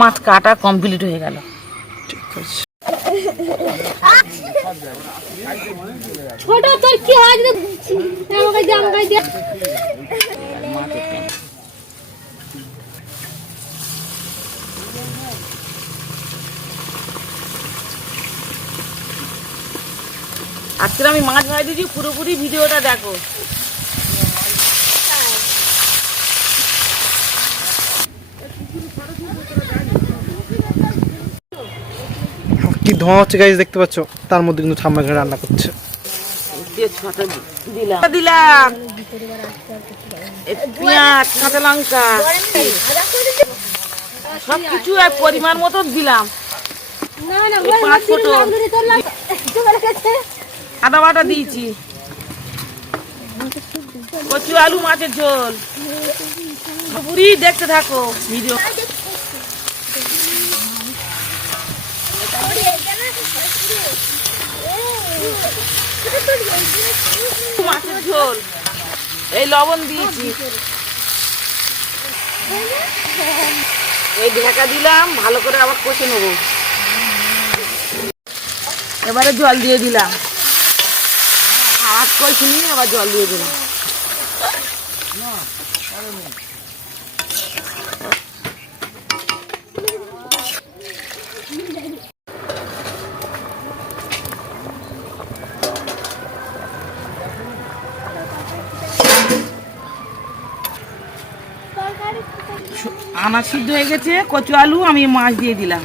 মাছ কাটা কমপ্লিট হয়ে গেল। ঠিক আছে। ছোট তোর কি হয় আমাকে জামাই দে। আজকে আমি মাছ ভাই দিদি, পুরোপুরি ভিডিওটা দেখো। কি ধোঁয়া হচ্ছে গাইস, দেখতে পাচ্ছ? তার মধ্যে কিন্তু ঠাম্মা এখানে রান্না করছে। দিলাম পেঁয়াজ, কাঁচা লঙ্কা, সবকিছু পরিমাণ মতো দিলাম। আদা বাটা দিয়েছি, কচু আলু মাছের ঝোল। পুরি দেখতে থাকো ভিডিও। মাছের ঝোল, এই লবণ দিয়েছি, এই ঢাকা দিলাম, ভালো করে আবার কষে নেবো। এবারে জল দিয়ে দিলাম, হাত কষে নিয়ে আবার জল দিয়ে দিলাম। আমার সিদ্ধ হয়ে গেছে, কচু আলু আমি মাছ দিয়ে দিলাম।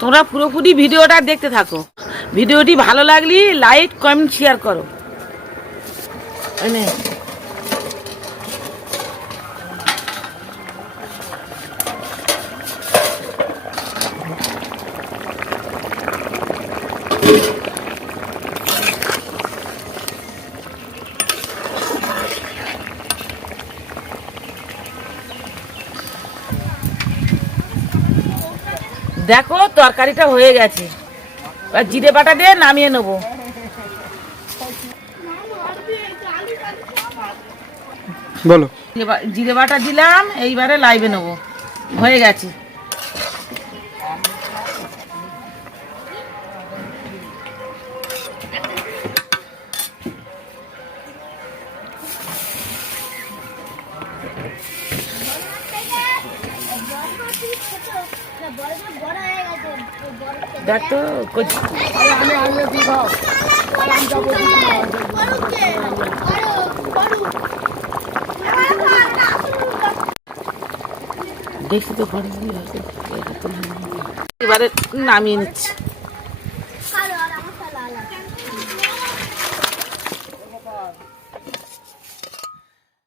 তোমরা পুরোপুরি ভিডিওটা দেখতে থাকো। ভিডিওটি ভালো লাগলে লাইক, কমেন্ট, শেয়ার করো। দেখো তরকারিটা হয়ে গেছে, জিরে বাটা দিয়ে নামিয়ে নেবো। বলো। জিরে বাটা দিলাম, এইবারে লাইভে নেবো। হয়ে গেছে। দেখ তো দেখি তো এবারে নামিয়ে নিচ্ছি।